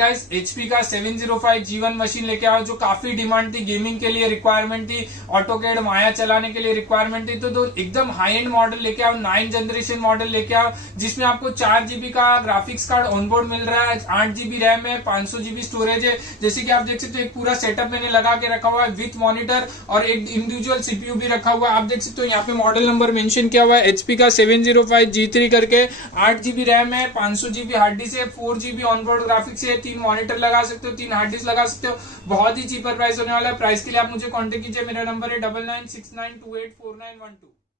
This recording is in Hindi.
गाइस, HP का 705 G1 मशीन लेके आओ, जो काफी डिमांड थी, गेमिंग के लिए रिक्वायरमेंट थी, ऑटोकैड माया चलाने के लिए रिक्वायरमेंट थी। तो एकदम हाई एंड मॉडल लेके आओ, 9 जनरेशन मॉडल लेके आओ, जिसमें आपको 4 GB का ग्राफिक्स कार्ड ऑनबोर्ड मिल रहा है, 8 GB रैम है, 500 GB स्टोरेज है। जैसे कि आप देख सकते हो एक पूरा सेटअप मैंने लगा के रखा हुआ है विथ मॉनिटर, और एक इंडिविजुअल CPU भी रखा हुआ है। आप देख सकते हो यहाँ पे मॉडल नंबर मेंशन किया हुआ है HP का 705 G3 करके, 8 GB रैम है, 500 GB हार्ड डिस्क है, 4 GB ऑनबोर्ड ग्राफिक्स है, 3 मॉनिटर लगा सकते हो, 3 हार्ड डिस्क लगा सकते हो। बहुत ही चीपर प्राइस होने वाला है। प्राइस के लिए आप मुझे कॉन्टेक्ट कीजिए, मेरा नंबर है 9969284912।